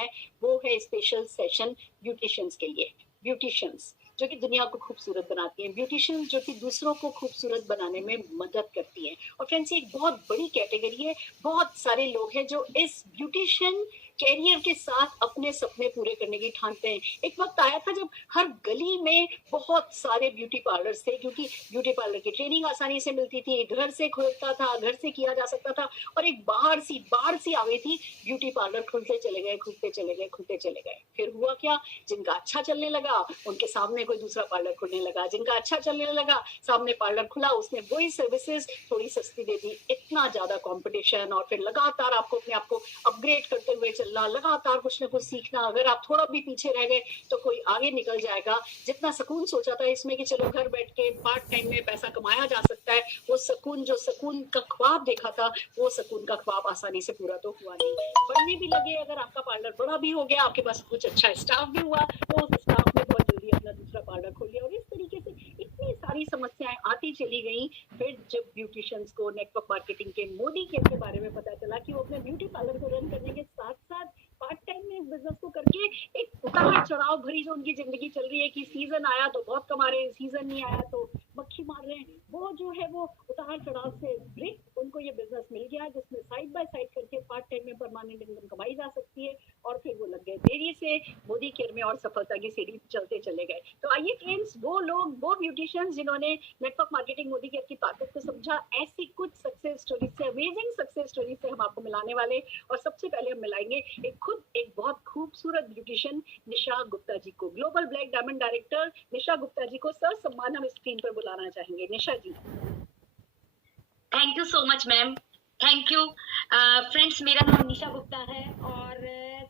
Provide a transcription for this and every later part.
है वो है स्पेशल सेशन ब्यूटिशियंस के लिए। ब्यूटिशियंस जो कि दुनिया को खूबसूरत बनाती हैं, ब्यूटिशियंस जो कि दूसरों को खूबसूरत बनाने में मदद करती हैं। और फ्रेंड्स, ये एक बहुत बड़ी कैटेगरी है। बहुत सारे लोग हैं जो इस ब्यूटिशियन कैरियर के साथ अपने सपने पूरे करने की ठानते हैं। एक वक्त आया था जब हर गली में बहुत सारे ब्यूटी पार्लर्स थे, क्योंकि ब्यूटी पार्लर की ट्रेनिंग आसानी से मिलती थी, घर से खुलता था, घर से किया जा सकता था, और एक बाहर सी आ गई थी। ब्यूटी पार्लर खुलते चले गए, खुलते चले गए, खुलते चले गए। फिर हुआ क्या? जिनका अच्छा चलने लगा उनके सामने कोई दूसरा पार्लर खुलने लगा, जिनका अच्छा चलने लगा सामने पार्लर खुला, उसने वही सर्विसेज थोड़ी सस्ती दे दी। इतना ज्यादा कंपटीशन, और फिर लगातार आपको अपने आप को अपग्रेड करते हुए चलना, लगातार कुछ ना कुछ सीखना। अगर आप थोड़ा भी पीछे रह गए तो कोई आगे निकल जाएगा। जितना सुकून सोचा था इसमें कि चलो घर बैठ के पार्ट टाइम में पैसा कमाया जा सकता है, वो सुकून, जो सुकून का ख्वाब देखा था, वो सुकून का ख्वाब आसानी से पूरा तो हुआ नहीं। बढ़ने भी लगे, अगर आपका पार्लर बड़ा भी हो गया, आपके पास कुछ अच्छा स्टाफ भी हुआ, तो उस स्टाफ ने बहुत जल्दी अपना दूसरा पार्लर खोल लिया, और इस तरीके से इतनी सारी समस्याएं आती चली गई। फिर जब ब्यूटिशियंस को नेटवर्क मार्केटिंग के मोदी केयर के बारे में पता चला कि वो अपने ब्यूटी पार्लर को रन करने के साथ साथ पार्ट टाइम में इस बिजनेस को करके एक उतार चढ़ाव भरी जो उनकी जिंदगी चल रही है, कि सीजन आया तो बहुत कमा रहे हैं, सीजन नहीं आया तो मक्खी मार रहे हैं, वो जो है वो उतार चढ़ाव से ब्रेक उनको ये बिजनेस मिल गया, जिसमें साइड बाय साइड करके पार्ट टाइम में परमानेंट इनकम कमाई जा सकती है। और फिर वो लग गए देरी से मोदी केयर में, और सफलता की सीढ़ी चलते चले गए। तो आइए फ्रेंड्स, वो लोग, वो ब्यूटिशियंस जिन्होंने नेटवर्क मार्केटिंग मोदी केयर की ताकत को समझा, ऐसी कुछ सक्सेस स्टोरी से, अमेजिंग सक्सेस स्टोरी से हम आपको मिलाने वाले। और सबसे पहले हम मिलाएंगे एक बहुत खूबसूरत ब्यूटिशियन निशा गुप्ता जी को। Global black diamond director Nisha Gupta ji को सर सम्मान हम स्क्रीन पर बुलाना चाहेंगे। Nisha ji. Thank you so much ma'am, thank you. Friends, मेरा नाम निशा गुप्ता है, और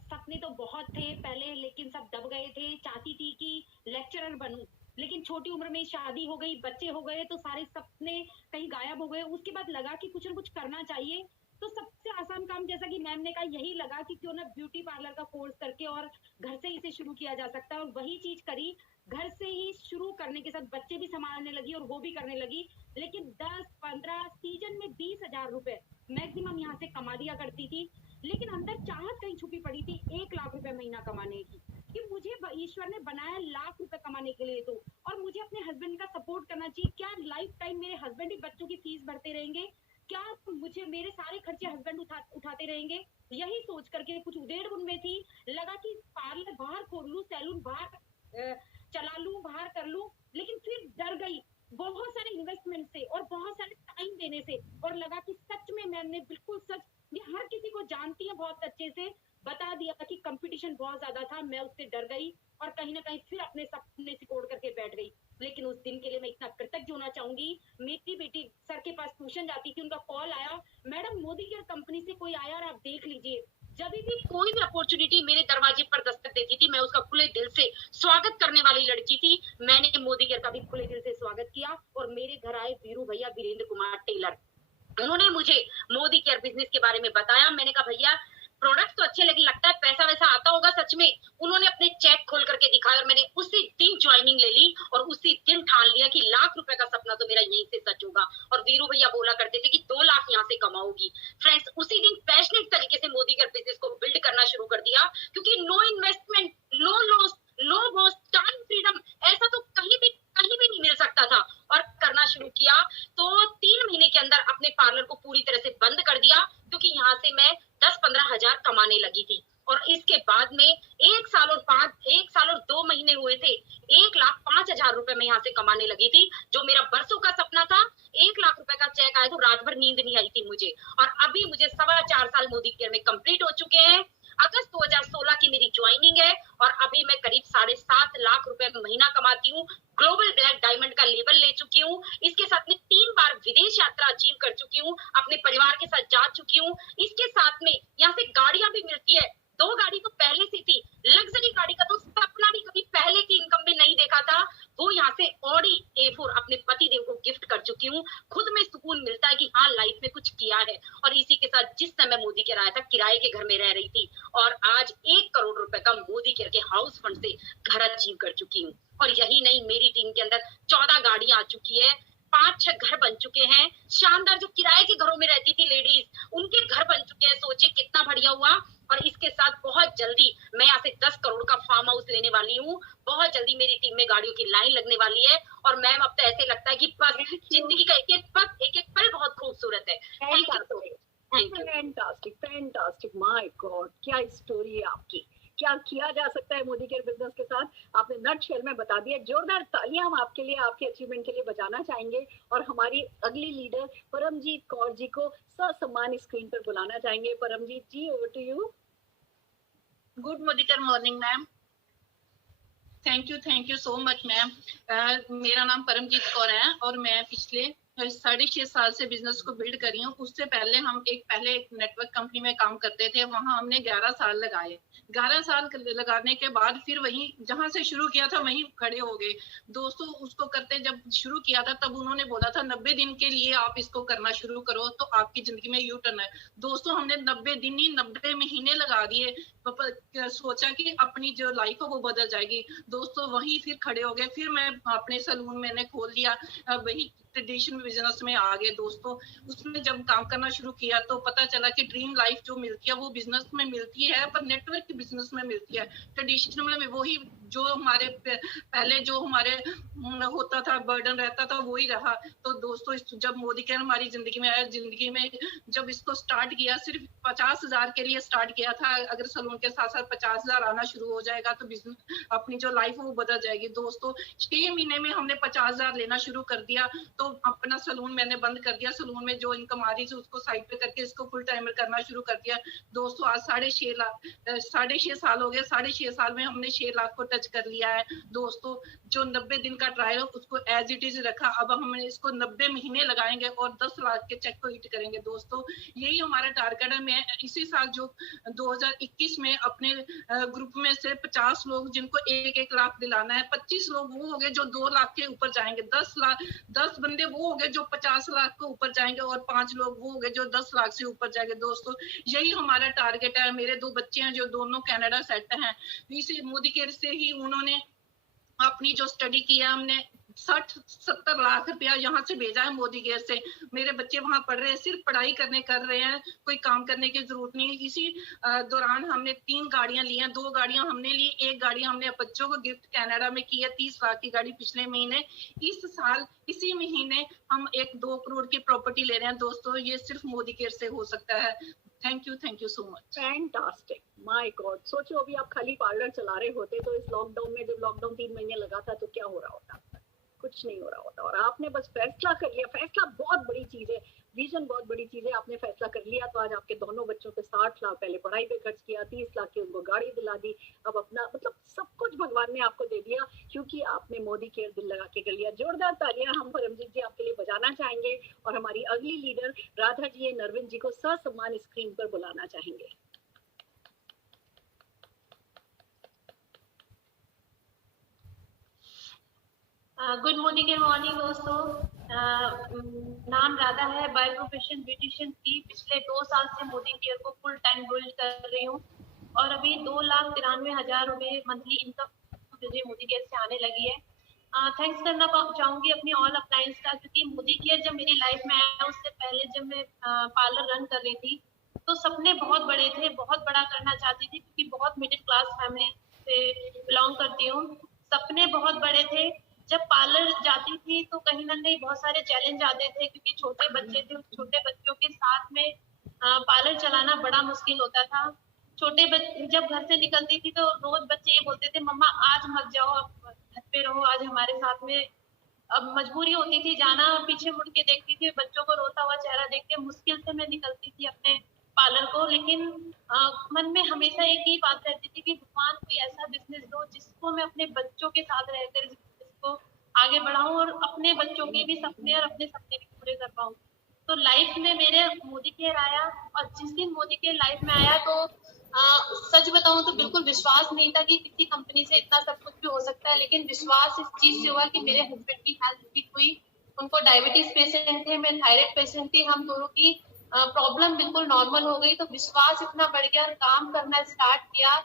सपने तो बहुत थे पहले, लेकिन सब दब गए थे। चाहती थी कि लेक्चरर बनूं, लेकिन छोटी उम्र में शादी हो गई, बच्चे हो गए, तो सारे सपने कहीं गायब हो गए। उसके बाद लगा कि कुछ ना कुछ करना चाहिए। तो सबसे आसान काम, जैसा कि मैम ने कहा, यही लगा कि क्यों ना ब्यूटी पार्लर का कोर्स करके और घर से इसे शुरू किया जा सकता है। और वही चीज करी। घर से ही शुरू करने के साथ बच्चे भी संभालने लगी और वो भी करने लगी। लेकिन 10-15 सीजन में 20,000 रुपए मैक्सिमम यहाँ से कमा दिया करती थी। लेकिन अंदर चाहत कहीं छुपी पड़ी थी 1 लाख रुपए महीना कमाने की, कि मुझे ईश्वर ने बनाया लाख रुपए कमाने के लिए, तो और मुझे अपने हस्बैंड का सपोर्ट करना चाहिए। क्या लाइफ टाइम मेरे हस्बैंड ही बच्चों की फीस भरते रहेंगे? क्या मुझे मेरे सारे खर्चे हस्बैंड उठाते रहेंगे? यही सोच करके कुछ उधेड़ उनमें थी। लगा कि पार्लर बाहर खोल लूं, सैलून बाहर चला लूं, बाहर कर लूं। लेकिन फिर डर गई बहुत सारे इन्वेस्टमेंट से और बहुत सारे टाइम देने से, और लगा कि सच में मैंने बिल्कुल सच, ये हर किसी को जानती है बहुत अच्छे से, बता दिया कि कंपटीशन बहुत ज्यादा था। मैं उससे डर गई और कहीं ना कहीं फिर अपने सपने सिकोड़ करके बैठ गई। लेकिन उस दिन के लिए मैं इतना कृतज्ञ होना चाहूंगी। मेरी बेटी सर के पास ट्यूशन जाती थी, उनका कॉल आया, मैडम मोदी केयर कंपनी से कोई आया और आप देख लीजिए। जब भी कोई भी अपॉर्चुनिटी मेरे दरवाजे पर दस्तक देती थी, मैं उसका खुले दिल से स्वागत करने वाली लड़की थी। मैंने मोदी केयर का भी खुले दिल से स्वागत किया, और मेरे घर आए वीरू भैया, वीरेंद्र कुमार टेलर। उन्होंने मुझे मोदी केयर बिजनेस के बारे में बताया। मैंने कहा भैया प्रोडक्ट तो अच्छे, लेकिन लगता है पैसा वैसा आता होगा सच में? उन्होंने अपने चेक खोल करके दिखाया, और मैंने उसी दिन ज्वाइनिंग ले ली, और उसी दिन ठान लिया कि लाख रुपए का सपना तो मेरा यहीं से सच होगा। और वीरू भैया बोला करते थे कि 2 लाख यहाँ से कमाओगी। फ्रेंड्स, उसी दिन पैशनेट तरीके से मोदी केयर बिजनेस को बिल्ड करना शुरू कर दिया, क्योंकि no investment, no loss, no boss, time freedom, ऐसा तो कहीं भी नहीं मिल सकता था। और करना शुरू किया तो 3 महीने के अंदर अपने पार्लर को पूरी तरह से बंद कर दिया, क्योंकि यहाँ से मैं 10-15 हजार कमाने लगी थी। और इसके बाद में 1 साल और 2 महीने हुए थे, 1,05,000 रुपए में यहाँ से कमाने लगी थी, जो मेरा बरसों का सपना था। 1 लाख रुपए का चेक आया तो रात भर नींद नहीं आई थी मुझे। और अभी मुझे 4.25 साल मोदी केयर में कंप्लीट हो चुके हैं। अगस्त 2016 की मेरी ज्वाइनिंग है, और अभी मैं करीब 7.5 लाख रुपए महीना कमाती हूँ। ग्लोबल ब्लैक डायमंड का लेवल ले चुकी हूँ। इसके साथ में 3 बार विदेश यात्रा अचीव कर चुकी हूँ, अपने परिवार के साथ जा चुकी हूँ। इसके साथ में यहाँ से गाड़ियां भी मिलती है। 2 गाड़ी तो पहले से थी, लग्जरी गाड़ी का तो सपना भी कभी पहले की इनकम में नहीं देखा था। वो यहाँ से ऑडी A4 अपने पति देव को गिफ्ट कर चुकी हूँ। खुद में सुकून मिलता है कि हाँ, लाइफ में कुछ किया है। और इसी के साथ जिस समय मोदी केयर आया था, किराए के घर में रह रही थी, और आज 1 करोड़ रुपए का मोदी केयर के हाउस फंड से घर अचीव कर चुकी हूँ। और यही नहीं, मेरी टीम के अंदर 14 गाड़ियां आ चुकी है, 5-6 घर बन चुके हैं, शानदार। जो किराए के घरों में रहती थी लेडीज, उनके घर बन चुके हैं। सोचिए कितना बढ़िया हुआ। और इसके साथ बहुत जल्दी मैं यहाँ से 10 करोड़ का फार्म हाउस लेने वाली हूँ। बहुत जल्दी मेरी टीम में गाड़ियों की लाइन लगने वाली है। और मैम अब तो ऐसे लगता है कि जिंदगी का एक एक पल, एक एक पल बहुत खूबसूरत है। Thank you, thank you. Fantastic, fantastic, my God, क्या स्टोरी है आपकी। क्या किया जा सकता है मोदी केयर बिजनेस के साथ, आपने नटशेल में बता दिया। जोरदार तालियां हम आपके लिए, आपके अचीवमेंट के लिए बजाना चाहेंगे और हमारी अगली लीडर परमजीत कौर जी को ससम्मान स्क्रीन पर बुलाना चाहेंगे। Paramjeet ji, over to you. Good Modicare morning ma'am. Thank you so much ma'am. मेरा नाम परमजीत कौर है और मैं पिछले 6.5 साल से बिजनेस को बिल्ड कर रही हूँ। उससे पहले हम पहले एक नेटवर्क कंपनी में काम करते थे, वहां हमने 11 साल लगाए। 11 साल लगाने के बाद फिर वहीं जहां से शुरू किया था वहीं खड़े हो गए। दोस्तों उसको करते जब शुरू किया था तब उन्होंने बोला था 90 दिन के लिए आप इसको करना शुरू करो तो आपकी जिंदगी में यू टर्न है। दोस्तों हमने 90 दिन ही 90 महीने लगा दिए, सोचा कि अपनी जो लाइफ है वो बदल जाएगी। दोस्तों वहीं फिर खड़े हो गए। फिर मैं अपने सलून मैंने खोल लिया, वही ट्रेडिशनल बिजनेस में आ गए। दोस्तों उसमें जब काम करना शुरू किया तो पता चला कि ड्रीम लाइफ जो मिलती है वो बिजनेस में मिलती है, पर नेटवर्क के बिजनेस में मिलती है। ट्रेडिशनल में वही जो हमारे पहले जो हमारे होता था, बर्डन रहता था, वही रहा। तो दोस्तों जब मोदी केयर हमारी जिंदगी में आया, जिंदगी में जब इसको स्टार्ट किया, सिर्फ 50,000 के लिए स्टार्ट किया था। अगर सलून के साथ साथ 50,000 आना शुरू हो जाएगा तो बिजनेस अपनी जो लाइफ है वो बदल जाएगी। दोस्तों 6 महीने में हमने 50,000 लेना शुरू कर दिया। तो अपना सलून मैंने बंद कर दिया। सलून में जो इनकम आ रही थी उसको साइड पे करके इसको फुल टाइमर करना शुरू कर दिया। दोस्तों आज 6.5 साल हो गए। 6.5 साल में हमने 6 लाख को टच कर लिया है। दोस्तों जो 90 दिन का ट्रायल उसको एज इट इज रखा, अब हमने इसको 90 महीने लगाएंगे और 10 लाख के चेक को हिट करेंगे। दोस्तों यही हमारा टारगेट है। मैं इसी साल जो 2021 में अपने ग्रुप में से 50 लोग जिनको 1-1 लाख दिलाना है, 25 लोग वो हो गए जो 2 लाख के ऊपर जाएंगे, 10 बंदे वो हो गए जो 50 लाख को ऊपर जाएंगे और 5 लोग वो हो गए जो 10 लाख से ऊपर जाएंगे। दोस्तों यही हमारा टारगेट है। मेरे 2 बच्चे हैं जो दोनों कनाडा सेट हैं। इसी मोदी केयर से ही उन्होंने अपनी जो स्टडी किया, हमने 60-70 लाख रुपया यहाँ से भेजा है मोदी केयर से। मेरे बच्चे वहां पढ़ रहे हैं, सिर्फ पढ़ाई कर रहे हैं, कोई काम करने की जरूरत नहीं। इसी दौरान हमने 3 गाड़ियां ली हैं। 2 गाड़ियां हमने ली, 1 गाड़ी हमने बच्चों को गिफ्ट कनाडा में की है। 30 लाख की गाड़ी पिछले महीने। इस साल इसी महीने हम 1-2 करोड़ की प्रॉपर्टी ले रहे हैं। दोस्तों ये सिर्फ मोदी केयर से हो सकता है। Thank you so much. Fantastic, my God. सोचो अभी आप खाली पार्लर चला रहे होते तो इस लॉकडाउन में, जब लॉकडाउन 3 महीने लगा था तो क्या हो रहा होता, कुछ नहीं हो रहा होता। और आपने बस फैसला कर लिया। फैसला बहुत बड़ी चीज है, विजन बहुत बड़ी चीज है। आपने फैसला कर लिया तो आज आपके दोनों बच्चों पे 60 लाख पहले पढ़ाई पे खर्च किया, 30 लाख की उनको गाड़ी दिला दी। अब अपना मतलब सब कुछ भगवान ने आपको दे दिया क्योंकि आपने मोदी केयर दिल लगा के कर लिया। जोरदार तालियां हम परमजीत जी आपके लिए बजाना चाहेंगे और हमारी अगली लीडर राधा जी नरविन जी को ससम्मान स्क्रीन पर बुलाना चाहेंगे। गुड मॉर्निंग दोस्तों। नाम राधा है, बाय प्रोफेशन ब्यूटिशियन की। पिछले 2 साल से मोदी केयर को फुल टाइम बिल्ड कर रही हूँ और अभी 2,93,000 रुपए मंथली इनकम मुझे मोदी केयर से आने लगी है। थैंक्स करना चाहूंगी अपनी ऑल अप्लायंस का, क्योंकि मोदी केयर जब मेरी लाइफ में आया उससे पहले जब मैं पार्लर रन कर रही थी तो सपने बहुत बड़े थे, बहुत बड़ा करना चाहती थी, क्योंकि बहुत मिडिल क्लास फैमिली से बिलोंग करती हूँ। सपने बहुत बड़े थे। जब पार्लर जाती थी तो कहीं ना कहीं बहुत सारे चैलेंज आते थे, क्योंकि छोटे बच्चे थे। छोटे बच्चों के साथ में पार्लर चलाना बड़ा मुश्किल होता था। छोटे बच्चे जब घर से निकलती थी तो रोज बच्चे ये बोलते थे, मम्मा आज मत जाओ, अब घर पे रहो, आज हमारे साथ में। अब मजबूरी होती थी जाना। पीछे मुड़ के देखती थी बच्चों को रोता हुआ चेहरा देख के मुश्किल से मैं निकलती थी अपने पार्लर को। लेकिन मन में हमेशा एक ही बात रहती थी कि भगवान कोई ऐसा बिजनेस दो जिसको मैं अपने बच्चों के साथ रहकर इसको आगे बढ़ाऊं और अपने बच्चों के भी सपने और अपने सपने भी पूरे कर पाऊं। तो लाइफ में मेरे मोदी केयर आया और जिस दिन मोदी केयर लाइफ में आया तो सच बताऊं तो बिल्कुल विश्वास नहीं था कि किसी कंपनी से इतना सब कुछ भी हो सकता है। लेकिन विश्वास इस चीज से हुआ कि मेरे हस्बैंड की हेल्थ ठीक हुई। उनको डायबिटीज पेशेंट थे, मैं थायराइड पेशेंट थी। हम दोनों की प्रॉब्लम बिल्कुल नॉर्मल हो गई। तो विश्वास इतना बढ़ गया और काम करना स्टार्ट किया।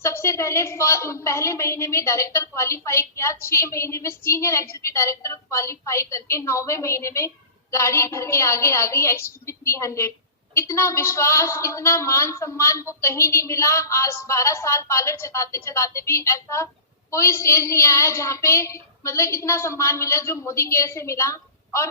सबसे पहले महीने में डायरेक्टर क्वालिफाई किया, 6 महीने में सीनियर एग्जीक्यूटिव डायरेक्टर क्वालिफाई करके 9वें महीने में गाड़ी घर के आगे आ गई एक्सयूवी 300। इतना विश्वास, इतना मान सम्मान को कहीं नहीं मिला। आज 12 साल पार्लर चलाते चलाते भी ऐसा कोई स्टेज नहीं आया जहाँ पे मतलब इतना सम्मान मिला जो मोदी केयर से मिला। और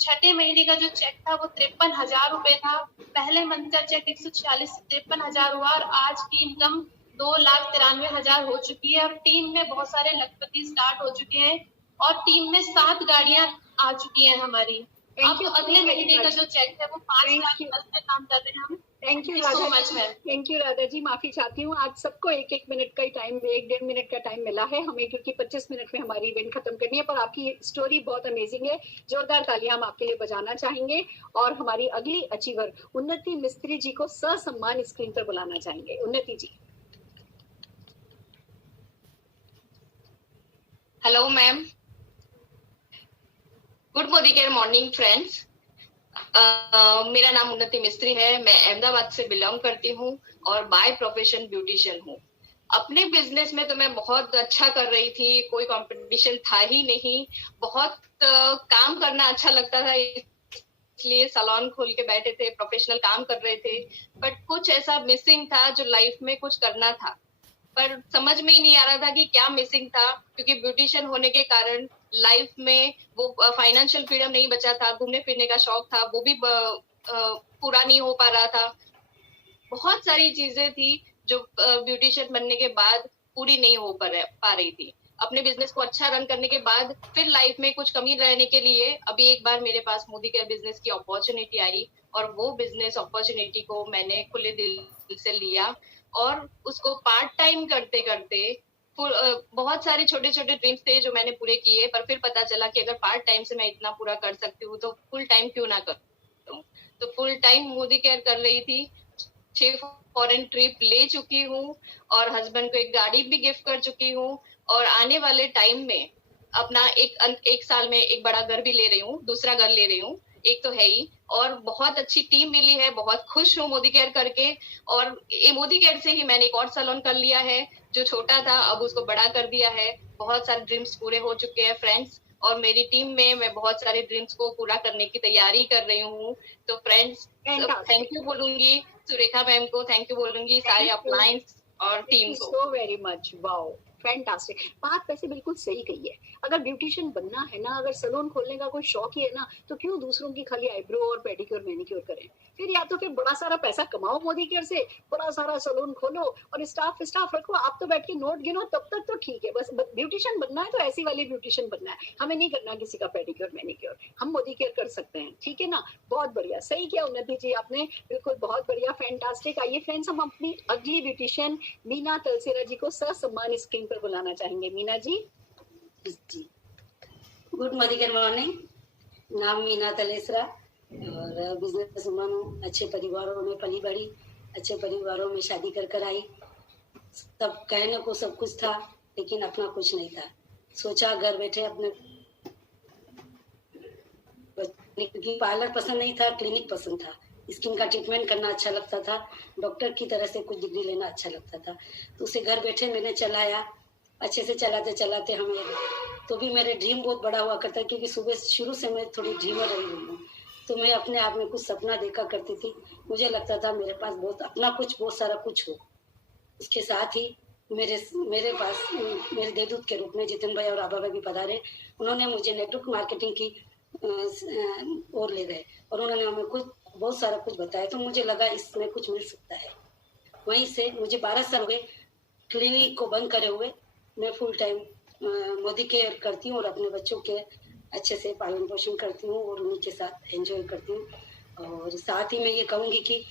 6ठे महीने का जो चेक था वो 53,000 रुपए था। पहले मंथ का चेक 146 से 53,000 हुआ और आज की इनकम 2,93,000 हो चुकी है। और टीम में बहुत सारे लखपति स्टार्ट हो चुके हैं और टीम में 7 गाड़ियां आ चुकी हैं हमारी। अब अगले महीने का जो चेक है वो 5 लाख पे काम कर रहे हैं हम। Thank you so Radha much ma'am. Thank you Radha ji, माफी चाहती हूँ। आज सबको एक मिनट का ही टाइम, 1-1.5 मिनट का टाइम मिला है हमें, क्योंकि 25 मिनट में हमारी इवेंट खत्म करनी है। पर आपकी स्टोरी बहुत अमेजिंग है, जोरदार तालियां हम आपके लिए बजाना चाहेंगे। और हमारी अगली अचीवर उन्नति मिस्त्री जी को ससम्मान स्क्रीन पर बुलाना चाहेंगे। Unnati ji. Hello ma'am, good Modicare morning friends. मेरा नाम उन्नति मिस्त्री है, मैं अहमदाबाद से बिलोंग करती हूँ और बाय प्रोफेशन ब्यूटिशियन हूँ। अपने बिजनेस में तो मैं बहुत अच्छा कर रही थी, कोई कंपटीशन था ही नहीं, बहुत काम करना अच्छा लगता था, इसलिए सैलून खोल के बैठे थे, प्रोफेशनल काम कर रहे थे। बट कुछ ऐसा मिसिंग था जो लाइफ में कुछ करना था, पर समझ में ही नहीं आ रहा था कि क्या मिसिंग था, क्योंकि ब्यूटिशियन होने के कारण लाइफ में वो फाइनेंशियल फ्रीडम नहीं बचा था, घूमने फिरने का शौक था वो भी पूरा नहीं हो पा रहा था। बहुत सारी चीजें थी जो ब्यूटिशियन बनने के बाद पूरी नहीं हो पा रही थी। अपने बिजनेस को अच्छा रन करने के बाद फिर लाइफ में कुछ कमी रहने के लिए अभी एक बार मेरे पास मोदी केयर बिजनेस की अपॉर्चुनिटी आई और वो बिजनेस अपॉर्चुनिटी को मैंने खुले दिल से लिया और उसको पार्ट टाइम करते करते बहुत सारे छोटे छोटे ड्रीम्स थे जो मैंने पूरे किए, पर फिर पता चला कि अगर पार्ट टाइम से मैं इतना पूरा कर सकती हूँ तो फुल टाइम क्यों ना करूँ। तो फुल टाइम मोदी केयर कर रही थी, 6 फॉरेन ट्रिप ले चुकी हूँ और हस्बैंड को एक गाड़ी भी गिफ्ट कर चुकी हूँ और आने वाले टाइम में अपना एक साल में एक बड़ा घर भी ले रही हूँ, दूसरा घर ले रही हूँ, एक तो है ही, और बहुत अच्छी टीम मिली है, बहुत खुश हूँ मोदी केयर करके। और ये मोदी केयर से ही मैंने एक और सैलून कर लिया है, जो छोटा था अब उसको बड़ा कर दिया है। बहुत सारे ड्रीम्स पूरे हो चुके हैं फ्रेंड्स, और मेरी टीम में मैं बहुत सारे ड्रीम्स को पूरा करने की तैयारी कर रही हूँ। तो फ्रेंड्स थैंक यू बोलूंगी सुरेखा मैम को, थैंक यू बोलूंगी सारे अप्लायंस और टीम को। सो वेरी मच, वाओ फैंटास्टिक। बात वैसे बिल्कुल सही कही है। अगर ब्यूटिशियन बनना है ना, अगर सैलून खोलने का कोई शौक ही है ना, तो क्यों दूसरों की खाली आईब्रो और पेडिक्योर मैनिक्योर करें। फिर या तो फिर बड़ा सारा पैसा कमाओ मोदी केयर से, बड़ा सारा सैलून खोलो और स्टाफ रखो, आप तो बैठ के नोट गिनो, तब तक तो ठीक है। बस ब्यूटिशियन बनना है तो ऐसी वाली ब्यूटिशियन बनना है, हमें नहीं करना किसी का पेडिक्योर मैनिक्योर। हम मोदी केयर कर सकते हैं, ठीक है ना। बहुत बढ़िया, सही किया उन्नति जी आपने, बिल्कुल बहुत बढ़िया, फैंटास्टिक। आइए फ्रेंड्स, हम अपनी अगली ब्यूटिशियन मीना तलसेरा जी को ससम्मान स्क्रीन पर बुलाना चाहेंगे। मीना जी। गुड मॉर्निंग, नाम मीना तलेसरा और बिजनेस वुमन हूँ। अच्छे परिवारों में पली बड़ी, अच्छे परिवारों में शादी कर आई। सब कहने को सब कुछ था लेकिन अपना कुछ नहीं था। सोचा घर बैठे अपने, क्योंकि पार्लर पसंद नहीं था, क्लिनिक पसंद था, स्किन का ट्रीटमेंट करना अच्छा लगता था, डॉक्टर की तरह से कुछ डिग्री लेना अच्छा लगता था। तो उसे घर बैठे मैंने चलाया, अच्छे से चलाते चलाते हमें तो भी मेरे ड्रीम बहुत बड़ा हुआ करता, क्योंकि सुबह शुरू से मैं थोड़ी ड्रीमर रही हूँ। तो मैं अपने आप में कुछ सपना देखा करती थी, मुझे लगता था मेरे पास बहुत अपना कुछ बहुत सारा कुछ हो। उसके साथ ही मेरे पास मेरे देवदूत के रूप में जितिन भाई और आबा भाई भी पधारे। उन्होंने मुझे नेटवर्क मार्केटिंग की ओर ले गए और उन्होंने हमें कुछ बहुत सारा कुछ बताया। तो मुझे लगा इसमें कुछ मिल सकता है। वहीं से मुझे 12 साल हुए क्लिनिक को बंद करे हुए। मैं फुल टाइम मोदी केयर करती हूँ और अपने बच्चों के अच्छे से पालन पोषण करती हूँ और उन्हीं के साथ एंजॉय करती हूँ। और साथ ही मैं ये कहूँगी कि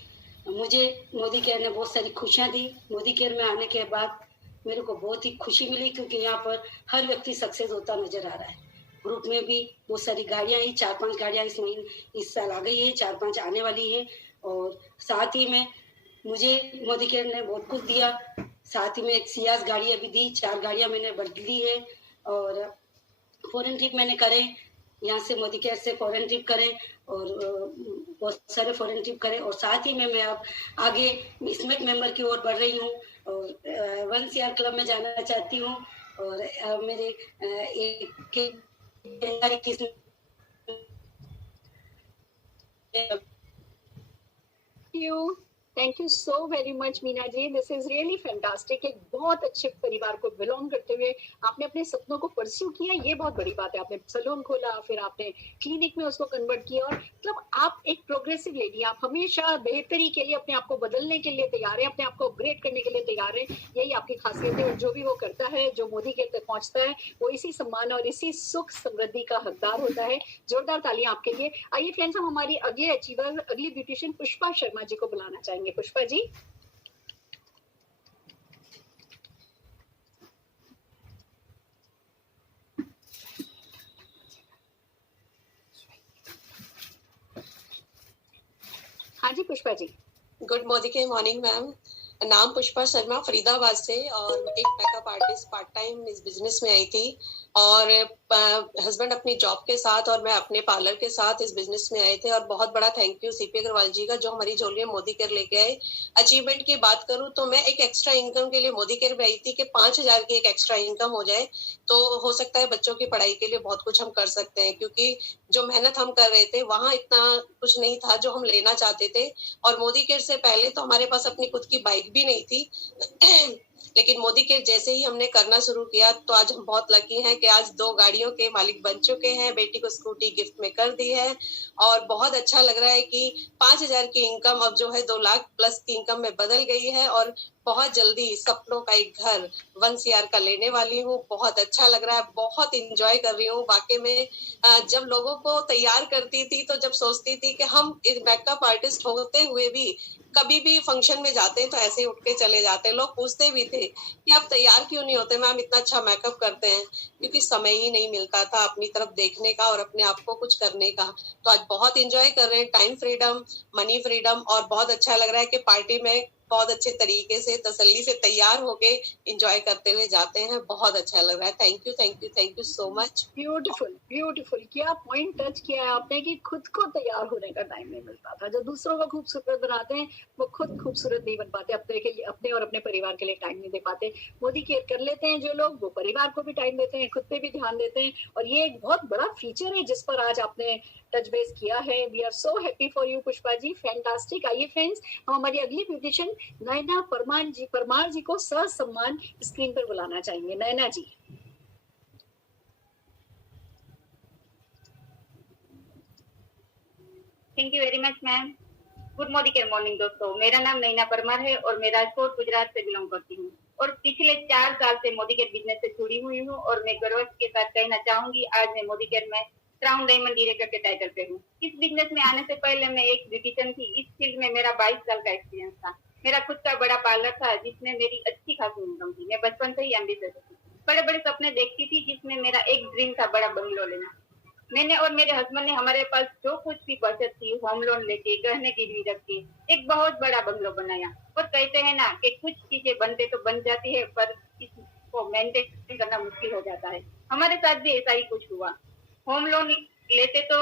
मुझे मोदी केयर ने बहुत सारी खुशियाँ दी। मोदी केयर में आने के बाद मेरे को बहुत ही खुशी मिली, क्योंकि यहाँ पर हर व्यक्ति सक्सेस होता नजर आ रहा है। ग्रुप में भी बहुत सारी गाड़ियाँ ही, 4-5 गाड़ियाँ इस साल आ गई है, 4-5 आने वाली है। और साथ ही में मुझे मोदी केयर ने बहुत कुछ दिया। साथ ही में एक सियाज गाड़ी अभी दी, 4 गाड़ियाँ मैंने बदली है। और फॉरेन ट्रिप मैंने करे, यहाँ से मोदी केयर से फॉरेन ट्रिप करें और बहुत सारे फॉरेन ट्रिप करें। और साथ ही में मैं अब आगे स्मेट मेंबर की ओर बढ़ रही हूँ और वन सीआर क्लब में जाना चाहती हूँ और मेरे thank you so very much Meena ji, this is really fantastic. एक बहुत अच्छे परिवार को बिलोंग करते हुए आपने अपने सपनों को परस्यू किया, ये बहुत बड़ी बात है। आपने सलून खोला, फिर आपने क्लिनिक में उसको कन्वर्ट किया, और मतलब आप एक प्रोग्रेसिव लेडी, आप हमेशा बेहतरी के लिए अपने आप को बदलने के लिए तैयार है, अपने आप को अपग्रेड करने के लिए तैयार है। यही आपकी खासियत है, और जो भी वो करता है, जो मोदी के तक पहुंचता है, वो इसी सम्मान और इसी सुख समृद्धि का हकदार होता है। जोरदार तालियां आपके लिए। आइए फ्रेंड्स, हम हमारी अगले अचीवर, अगली ब्यूटिशियन पुष्पा शर्मा जी को बुलाना चाहेंगे। पुष्पा जी। हाँ जी Pushpa ji. Good morning ma'am. नाम पुष्पा शर्मा, फरीदाबाद से, और मैं एक मेकअप आर्टिस्ट पार्ट टाइम इस बिजनेस में आई थी, और हस्बैंड अपनी जॉब के साथ और मैं अपने पार्लर के साथ इस बिजनेस में आए थे। और बहुत बड़ा थैंक यू सीपी अग्रवाल जी का, जो हमारी झोली में मोदी केयर लेके आए। अचीवमेंट की बात करूं तो मैं एक एक्स्ट्रा इनकम के लिए मोदी केयर में आई थी कि 5,000 की एक एक्स्ट्रा इनकम हो जाए तो हो सकता है बच्चों की पढ़ाई के लिए बहुत कुछ हम कर सकते हैं, क्योंकि जो मेहनत हम कर रहे थे वहां इतना कुछ नहीं था जो हम लेना चाहते थे। और मोदी केयर से पहले तो हमारे पास अपनी खुद की बाइक भी नहीं थी लेकिन मोदी केयर जैसे ही हमने करना शुरू किया तो आज हम बहुत लकी हैं कि आज 2 गाड़ियों के मालिक बन चुके हैं, बेटी को स्कूटी गिफ्ट में कर दी है, और बहुत अच्छा लग रहा है कि 5,000 की इनकम अब जो है 2 लाख प्लस की इनकम में बदल गई है, और बहुत जल्दी सपनों का एक घर 1 CR का लेने वाली हूँ। बहुत अच्छा लग रहा है, बहुत इंजॉय कर रही हूँ वाकई में। जब लोगों को तैयार करती थी तो जब सोचती थी कि हम एक मेकअप आर्टिस्ट होते हुए भी कभी भी फंक्शन में जाते हैं तो ऐसे ही उठ के चले जाते हैं। लोग पूछते भी थे कि आप तैयार क्यों नहीं होते मैम, इतना अच्छा मेकअप करते हैं, क्योंकि समय ही नहीं मिलता था अपनी तरफ देखने का और अपने आप को कुछ करने का। तो आज बहुत एंजॉय कर रहे हैं, टाइम फ्रीडम, मनी फ्रीडम, और बहुत अच्छा लग रहा है कि पार्टी में बहुत अच्छे तरीके से तसल्ली से तैयार होके एंजॉय करते हुए जाते हैं। बहुत अच्छा लग रहा है। Thank you so much. Beautiful beautiful. क्या पॉइंट टच किया है आपने कि खुद को तैयार होने का टाइम नहीं मिलता था। जो दूसरों को खूबसूरत बनाते हैं वो खुद खूबसूरत नहीं बन पाते, अपने के लिए, अपने और अपने परिवार के लिए टाइम नहीं दे पाते। मोदी केयर कर लेते हैं जो लोग, वो परिवार को भी टाइम देते हैं, खुद पे भी ध्यान देते हैं, और ये एक बहुत बड़ा फीचर है जिस पर आज आपने टच बेस किया है। We are so happy for you Pushpa ji, fantastic. आइए फ्रेंड्स, हम हमारी अगली ब्यूटिशियन नैना परमार जी को ससम्मान स्क्रीन पर बुलाना चाहेंगे। Naina ji. Thank you very much ma'am. Good morning दोस्तों, मेरा नाम नैना परमार है और मैं राजकोट गुजरात से बिलोंग करती हूँ, और पिछले 4 साल से मोदी केयर बिजनेस से जुड़ी हुई हूँ। और मैं गर्व के साथ कहना चाहूंगी, आज मैं मोदी केयर में क्राउन डायमंड डायरेक्टर के टाइटल पे हूँ। इस बिजनेस में आने से पहले मैं एक ब्यूटिशियन थी। इस फील्ड में मेरा 22 साल का एक्सपीरियंस था। मेरा खुद का बड़ा पार्लर था जिसमें मेरी अच्छी खासी इनकम थी। मैं बचपन से ही एम्बिशियस थी, बड़े बड़े सपने देखती थी, जिसमें मेरा एक ड्रीम था बड़ा बंगलो लेना। मैंने और मेरे हस्बैंड ने हमारे पास जो कुछ भी बचत थी, होम लोन लेके, गहने गिरवी रख के एक बहुत बड़ा बंगलो बनाया। और कहते हैं ना कि कुछ चीजें बनते तो बन जाती है, पर इसको मेंटेन करना मुश्किल हो जाता है। हमारे साथ भी ऐसा ही कुछ हुआ। होम लोन लेते तो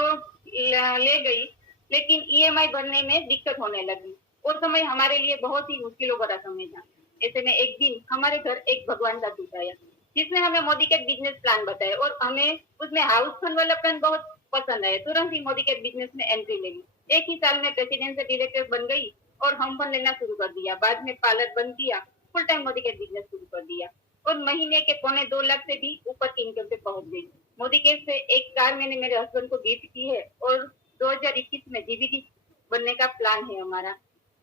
ले गई, लेकिन EMI भरने में दिक्कत होने लगी, और समय हमारे लिए बहुत ही मुश्किलों भरा समय था। ऐसे में एक दिन हमारे घर एक भगवान का दूत आया, जिसने हमें मोदी के बिजनेस प्लान बताया, और हमें उसमें हाउस फंड वाला प्लान बहुत पसंद आया। तुरंत ही मोदी के बिजनेस में एंट्री ले ली। एक ही साल में प्रेसिडेंट से डायरेक्टर बन गई और हम फंड लेना शुरू कर दिया। बाद में पार्लर बंद किया, फुल टाइम मोदी के बिजनेस शुरू कर दिया, और महीने के 2.25 लाख से भी ऊपर की इनकम पे पहुंच गई। मोदी के से एक कार मैंने मेरे हस्बैंड को गिफ्ट की है, और 2021 में GVD बनने का प्लान है हमारा,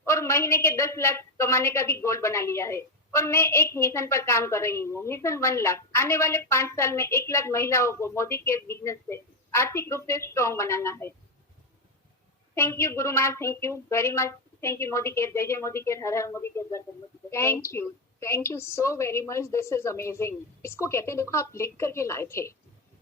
और महीने के 10 लाख कमाने का भी गोल बना लिया है। और मैं एक मिशन पर काम कर रही हूँ, मिशन 1 लाख। आने वाले 5 साल में 1 लाख महिलाओं को मोदी के बिजनेस से आर्थिक रूप से स्ट्रॉन्ग बनाना है। थैंक यू गुरु माँ, thank you very much. Thank you Modi care, जय जय मोदी केयर, हर हर मोदी केयर, जय जय Modi care. Thank you so very much, this is amazing. इसको कहते हैं, देखो आप लिख करके लाए थे,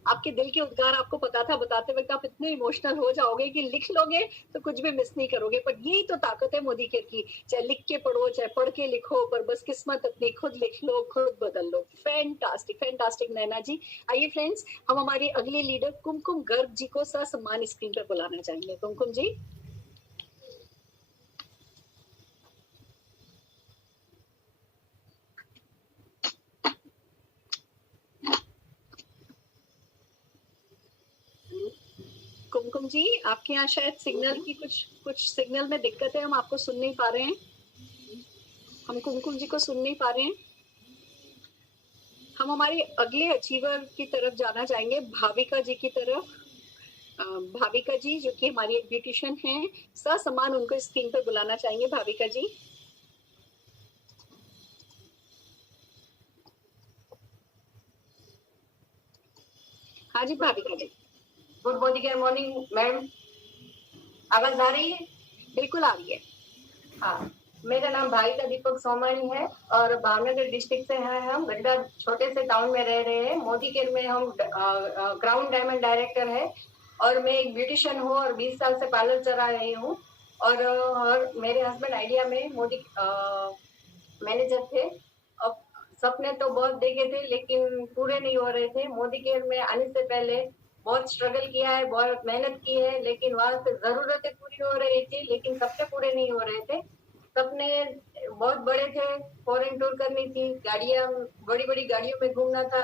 आपके दिल के उद्गार आपको पता था, बताते वक्त आप इतने इमोशनल हो जाओगे कि लिख लोगे तो कुछ भी मिस नहीं करोगे। पर यही तो ताकत है मोदी केयर की, चाहे लिख के पढ़ो चाहे पढ़ के लिखो, पर बस किस्मत अपनी खुद लिख लो, खुद बदल लो। फैंटास्टिक फैंटास्टिक नैना जी। आइए फ्रेंड्स, हम हमारी अगली लीडर कुमकुम गर्ग जी को ससम्मान स्क्रीन पर बुलाना चाहेंगे। कुमकुम जी। कुमकुम जी, आपके यहाँ शायद सिग्नल की कुछ सिग्नल में दिक्कत है, हम आपको सुन नहीं पा रहे हैं। हम कुमकुम जी को सुन नहीं पा रहे हैं। हम हमारे अगले अचीवर की तरफ जाना चाहेंगे, भाविका जी की तरफ। भाविका जी जो कि हमारी एक ब्यूटिशियन हैं, ससम्मान उनको स्क्रीन पर बुलाना चाहेंगे। भाविका जी, हाँ जी भाविका जी। गुड मॉर्निंग मैम, आवाज आ रही है? बिल्कुल आ रही है। हाँ, मेरा नाम भाविका दीपक सोमानी है और भावनगर डिस्ट्रिक्ट से हैं हम। गड्ढा छोटे से टाउन में रह रहे हैं। मोदी केयर में हम क्राउन डायमंड डायरेक्टर है और मैं एक ब्यूटिशियन हूँ और 20 साल से पार्लर चला रही हूँ। और मेरे हस्बैंड आइडिया में मोदी मैनेजर थे। अब सपने तो बहुत देखे थे लेकिन पूरे नहीं हो रहे थे। मोदी केयर में आने से पहले बहुत स्ट्रगल किया है, बहुत मेहनत की है, लेकिन वहां से जरूरतें पूरी हो रही थी लेकिन सपने पूरे नहीं हो रहे थे। सपने बहुत बड़े थे, फॉरेन टूर करनी थी, गाड़ियां बड़ी बड़ी गाड़ियों में घूमना था,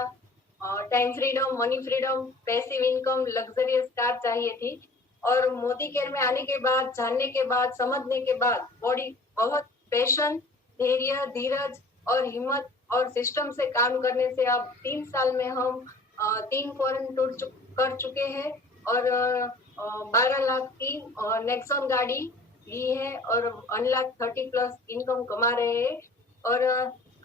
time freedom, money freedom, passive income, luxurious car चाहिए थी। और मोदी केयर में आने के बाद, जानने के बाद, समझने के बाद बॉडी बहुत पैशन, धैर्य, धीरज और हिम्मत और सिस्टम से काम करने से अब 3 साल में हम 3 फॉरेन टूर कर चुके हैं और 12 लाख की नेक्सॉन गाड़ी ली है और 1,30,000+ इनकम कमा रहे हैं। और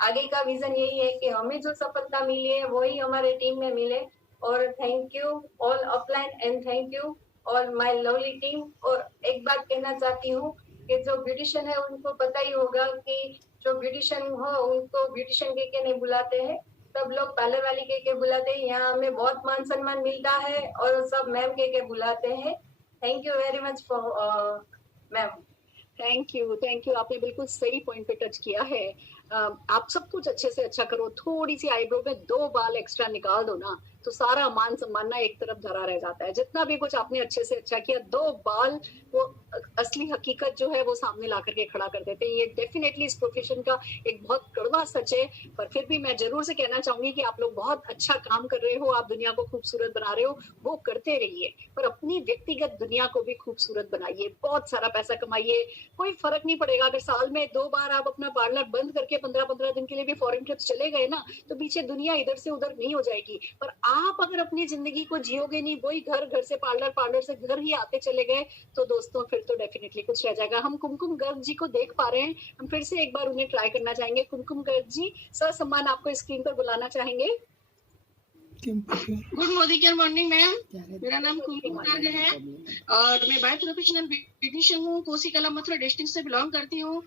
आगे का विजन यही है कि हमें जो सफलता मिली है वही हमारे टीम में मिले। और thank you all upline and thank you all my lovely team. और एक बात कहना चाहती हूँ कि जो ब्यूटिशियन है उनको पता ही होगा कि जो ब्यूटिशियन हो उनको ब्यूटिशियन के नहीं बुलाते हैं, सब लोग पार्लर वाली के बुलाते हैं। यहाँ हमें बहुत मान सम्मान मिलता है और सब मैम के बुलाते हैं। Thank you very much for ma'am. Thank you. आपने बिल्कुल सही पॉइंट पे टच किया है। आप सब कुछ अच्छे से अच्छा करो, थोड़ी सी आईब्रो में 2 बाल एक्स्ट्रा निकाल दो ना तो सारा मान सम्मान ना एक तरफ धरा रह जाता है। जितना भी कुछ आपने अच्छे से अच्छा किया, 2 बाल वो असली हकीकत जो है वो सामने ला करके खड़ा कर देते हैं। ये डेफिनेटली इस प्रोफेशन का एक बहुत कड़वा सच है, पर फिर भी मैं जरूर से कहना चाहूंगी कि आप लोग बहुत अच्छा काम कर रहे हो, आप दुनिया को खूबसूरत बना रहे हो, वो करते रहिए, पर अपनी व्यक्तिगत दुनिया को भी खूबसूरत बनाइए, बहुत सारा पैसा कमाइए। कोई फर्क नहीं पड़ेगा अगर साल में 2 बार आप अपना पार्लर बंद करके 15-15 दिन के लिए भी फॉरेन ट्रिप्स चले गए ना, तो पीछे दुनिया इधर से उधर नहीं हो जाएगी। पर आप अगर अपनी जिंदगी को जियोगे नहीं, वही घर, घर से पार्लर, पार्लर से घर ही आते चले गए, तो दोस्तों फिर तो डेफिनेटली कुछ रह जाएगा। हम कुमकुम गर्ग जी को देख पा रहे हैं, हम फिर से एक बार उन्हें ट्राई करना चाहेंगे। कुमकुम गर्ग जी, ससम्मान आपको स्क्रीन पर बुलाना चाहेंगे। गुड मॉर्निंग मैम, मेरा नाम कुमकुम गर्ग है और मैं बाय प्रोफेशनल ब्यूटिशियन हूँ। कोसी कला मथुरा डिस्ट्रिक्ट से बिलोंग करती हूँ।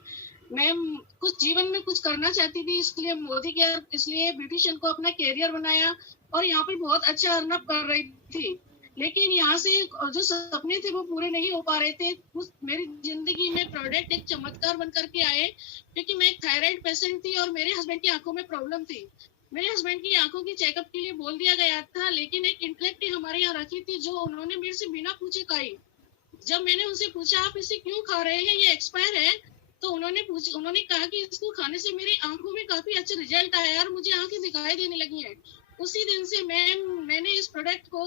मैम कुछ जीवन में कुछ करना चाहती थी, इसलिए मोदी केयर, इसलिए ब्यूटिशियन को अपना कैरियर बनाया और यहाँ पे बहुत अच्छा अर्न अप कर रही थी। लेकिन यहाँ से जो सपने थे वो पूरे नहीं हो पा रहे थे। मेरी जिंदगी में प्रोडक्ट एक चमत्कार बन करके आए, क्योंकि मैं एक थायराइड पेशेंट थी और मेरे हस्बैंड की आंखों में प्रॉब्लम थी। मेरे हस्बैंड की आंखों की चेकअप के लिए बोल दिया गया था, लेकिन एक इंटेलेक्ट हमारे यहाँ रखी थी जो उन्होंने मेरे से बिना पूछे खाई। जब मैंने उनसे पूछा आप इसे क्यों खा रहे हैं, ये एक्सपायर है, तो उन्होंने कहा कि इसको खाने से मेरी आंखों में काफी अच्छा रिजल्ट आया और मुझे आंखें दिखाई देने लगी हैं। उसी दिन से मैंने इस प्रोडक्ट को,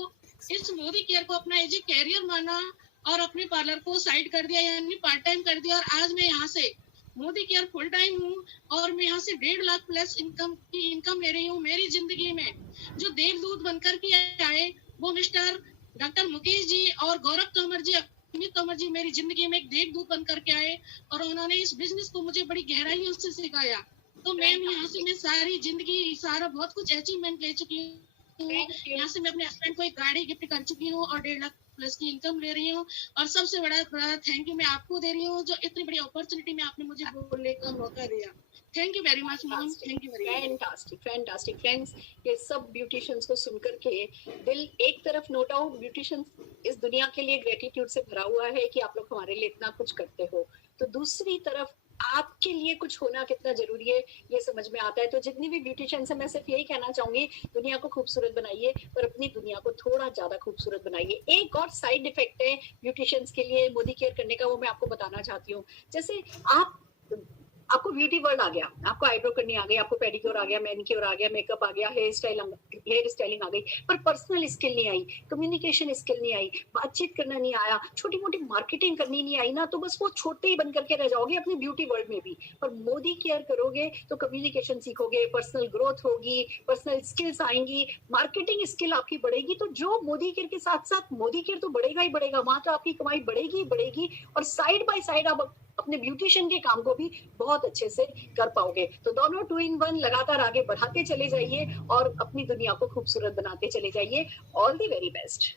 इस मोदी केयर को अपना एज ए कैरियर माना और अपने पार्लर को साइड कर दिया, यानी पार्ट टाइम कर दिया। और आज मैं यहाँ से मोदी केयर फुल टाइम हूँ और मैं यहाँ से 1.5 लाख प्लस इनकम ले रही हूँ। मेरी जिंदगी में जो देवदूत बनकर के आए वो मिस्टर डॉक्टर मुकेश जी और गौरव तोमर जी, अमित तोमर जी मेरी जिंदगी में एक देवदूत बनकर के आए और उन्होंने इस बिजनेस को मुझे बड़ी गहराइयों से सिखाया। तो मैम यहाँ से मैं सारी जिंदगी सारा बहुत कुछ अचीवमेंट ले चुकी हूँ। यहाँ से मैं अपने हस्बैंड को एक गाड़ी गिफ्ट कर चुकी हूँ और 1.5 लाख प्लस की इनकम ले रही हूँ। और सबसे बड़ा थैंक यू मैं आपको दे रही हूँ, जो इतनी बड़ी अपॉर्चुनिटी में आपने मुझे बोलने का मौका दिया। Thank you very much ma'am, thank you very much. Fantastic friends, ये सब ब्यूटिशियंस को सुनकर के दिल एक तरफ, नो डाउट ब्यूटिशियंस इस दुनिया के लिए ग्रेटिट्यूड से भरा हुआ है कि आप लोग हमारे लिए इतना कुछ करते हो, तो दूसरी तरफ आपके लिए कुछ होना कितना जरूरी है ये समझ में आता है। तो जितनी भी ब्यूटिशियंस है, मैं सिर्फ यही कहना चाहूंगी, दुनिया को खूबसूरत बनाइए पर अपनी दुनिया को थोड़ा ज्यादा खूबसूरत बनाइए। एक और साइड इफेक्ट है ब्यूटिशियंस के लिए मोदी केयर करने का, वो मैं आपको बताना चाहती हूँ। जैसे आप आपको ब्यूटी वर्ल्ड आ गया, आपको आईब्रो करनी आ गई, आपको पेडिक्योर आ गया, मैनिक्योर आ गया, मेकअप आ गया, हेयर स्टाइलिंग आ गई, पर पर्सनल स्किल नहीं आई, कम्युनिकेशन स्किल नहीं आई, बातचीत करना नहीं आया, छोटी मोटी मार्केटिंग करनी नहीं आई ना, तो बस वो छोटे ही बन करके रह जाओगे अपनी ब्यूटी वर्ल्ड में भी। पर मोदी केयर करोगे तो कम्युनिकेशन सीखोगे, पर्सनल ग्रोथ होगी, पर्सनल स्किल्स आएंगी, मार्केटिंग स्किल आपकी बढ़ेगी। तो जो मोदी केयर के साथ साथ मोदी केयर तो बढ़ेगा ही बढ़ेगा, वहां तो आपकी कमाई बढ़ेगी ही बढ़ेगी, और साइड बाय साइड आप अपने ब्यूटिशियन के काम को भी बहुत अच्छे से कर पाओगे। तो दोनों 2 in 1 लगातार आगे बढ़ाते चले जाइए और अपनी दुनिया को खूबसूरत बनाते चले जाइए। All the very best.